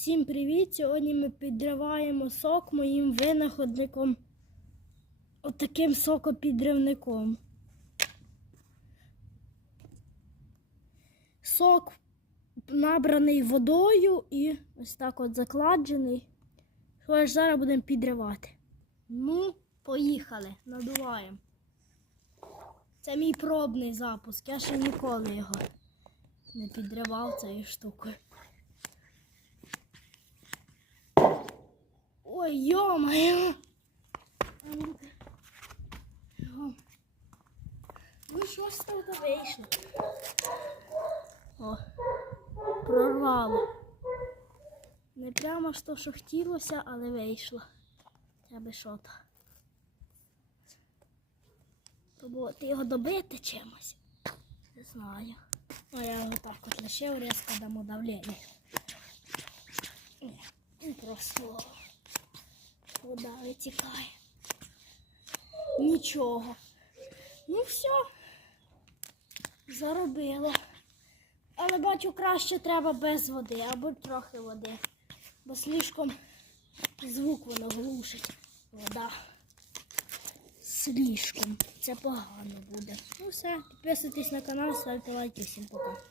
Всім привіт! Сьогодні ми підриваємо сок моїм винаходником. Отаким сокопідривником. Сок набраний водою і ось так от закладений. Що ж зараз будемо підривати. Ну, поїхали, надуваємо. Це мій пробний запуск. Я ще ніколи його не підривав цією штукою. Ой, йо-моє! Ну що ж там вийшло? О, прорвало. Не прямо ж то, що хотілося, але вийшло. Треба що-то. Треба ти його добити чимось. Не знаю. Ну, я його так от лишив, різко дамо давлення. Просто вода витікає. Нічого. Ну все. Заробила. Але бачу, краще треба без води або трохи води. Бо слишком звук воно глушить. Вода. Слишком. Це погано буде. Ну все, підписуйтесь на канал, ставте лайки. Всім пока.